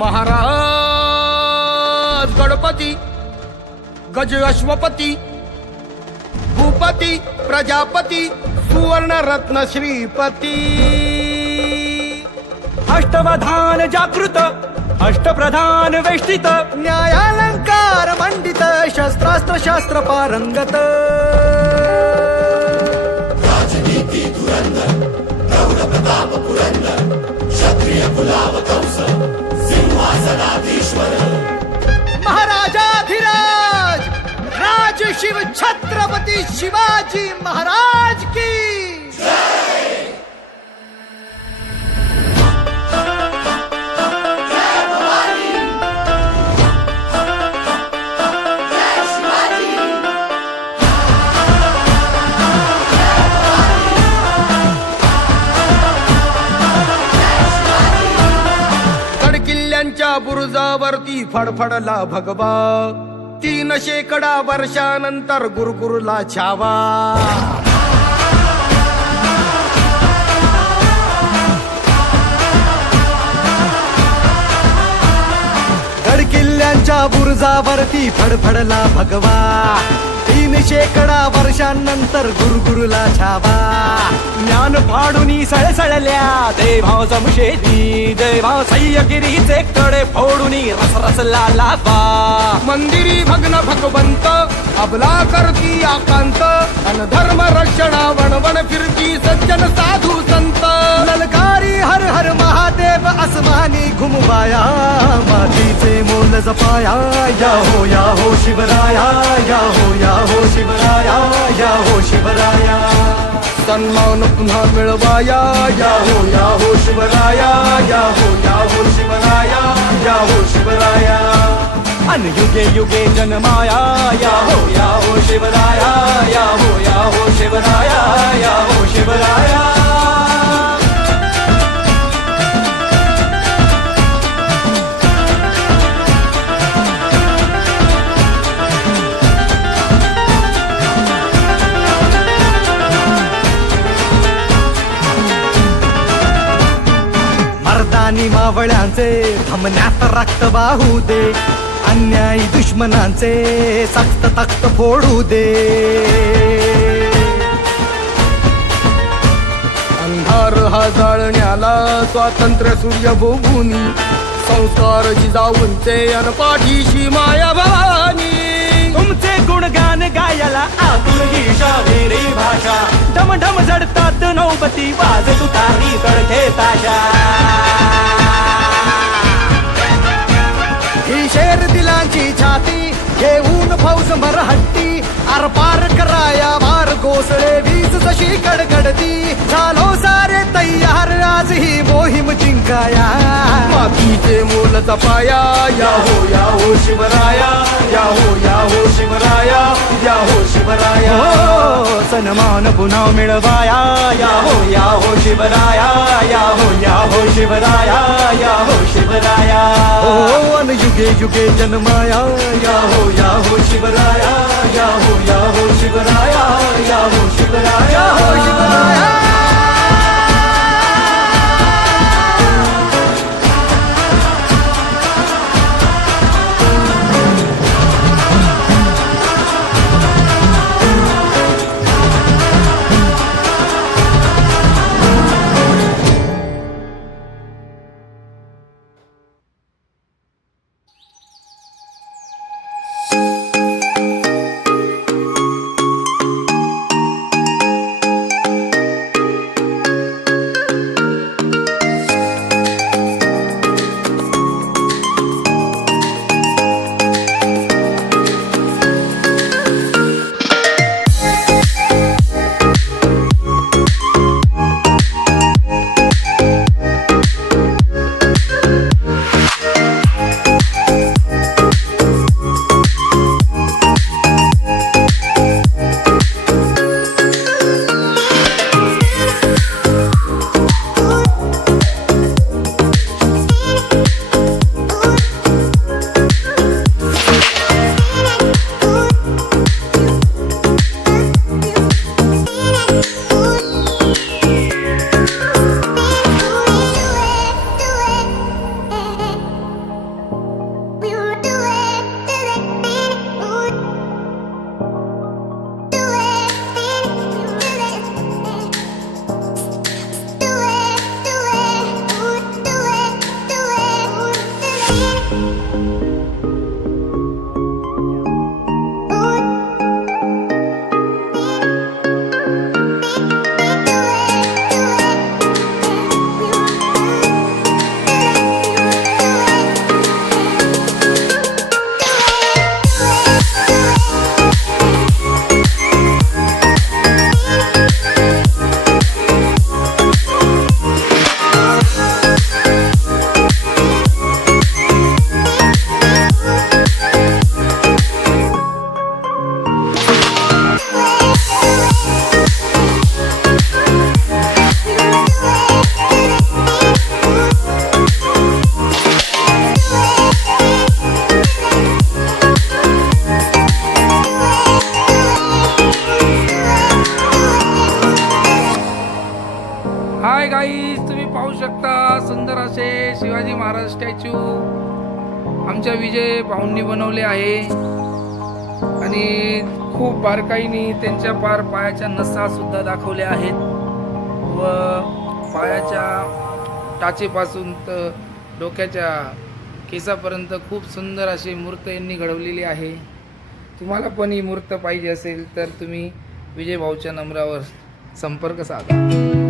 महाराज गणपती गज अश्वपती भूपती प्रजापती सुवर्ण रत्न श्रीपती अष्टवधान जागृत अष्टप्रधान वेष्टित न्यायालंकार मंडित शस्त्रास्त्र शास्त्र पारंगत राजनीती धुरंधर प्रौढ प्रताप पुरंदर क्षत्रिय कुलाव कंस सिंहासनाधीश्वर महाराजाधिराज राज शिव छत्रपती शिवाजी महाराज की गडकिल्ल्यांच्या बुरुजावरती फडफडला भगवा 3 शेकडा वर्षानंतर गुरुकुरला छावा गडकिल्ल्यांच्या बुरुजावरती फडफडला भगवा 3 शेकडा वर्षांनंतर गुरुकुरला छावा ज्ञान फाडूनी सळसळल्या देभाव जमशेदी देभाव सह्यगिरीचे कडे फोडूनी रसरसला लावा मंदिरी भग्न भगवंत अबला करती आकांत अनधर्म रक्षणा वणवण फिरती सज्जन साधू संत ललकारी हर हर महादेव असमानी घुमवाया मातीचे मोल जपाया या हो शिवराया या हो शिवराया या हो शिवराया सन्मान पुन्हा मिळवाया या हो शिवराया या हो शिवराया या हो शिवराया अन युगे युगे जन्माया या हो शिवराया या हो शिवराया या हो शिवराया मर्दानी मावळ्यांचे थमण्यात रक्त वाहू दे अन्यायी दुश्मनांचे सक्त तख्त फोडू दे अंधार हा जाळण्याला स्वातंत्र्य सूर्य भोगुनी संस्कार जिजाऊंचे अनपाठीशी माया भवानी तुमचे गुणगान गायला आतुर ही शावेरी भाषा ढमढम जडतात नौबती वाज तुतारी तडके ताशा ही शेर दिलांची छाती घेऊन फौज मरहट्टी आरपार कराया वार कोसळे वीज जशी कडकडती झालो सारे तय्यार आज ही मोहीम जिंकाया मातीचे मोल जपाया या हो शिवराया या हो शिवराया या हो शिवराया सन्मान पुन्हा मिळवाया या हो शिवराया या हो शिवराया या हो शिवराया ओ अन युगे युगे जन्माया या हो शिवराया या हो शिवराया या हो शिवराया हो शिवराया पाहू शकता सुंदर असे शिवाजी महाराज स्टॅच्यू आमच्या विजय भाऊंनी बनवले आहे आणि खूप बारकाईने त्यांच्या पायाच्या नसा सुद्धा दाखवल्या आहेत व पायाच्या टाचेपासून तर डोक्याच्या केसापर्यंत खूप सुंदर अशी मूर्त यांनी घडवलेली आहे. तुम्हाला पण ही मूर्त पाहिजे असेल तर तुम्ही विजय भाऊच्या नंबरावर संपर्क साधा.